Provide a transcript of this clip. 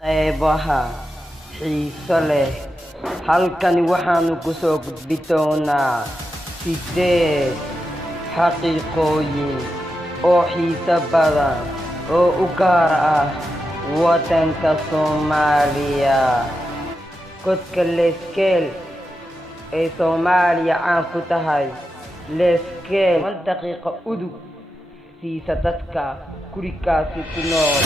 qeybaha xiiso leh. Halkani waxaanu ku soo gudbi doonaa 8 xaqiiqooyin oo xiiso badan oo u gaar ah waddanka Soomaaliya. Godka Leskeel ee Soomaaliya caan ku tahay. Leskeel 1 daqiiqo udug siisa dadka gurigaasi ku nool.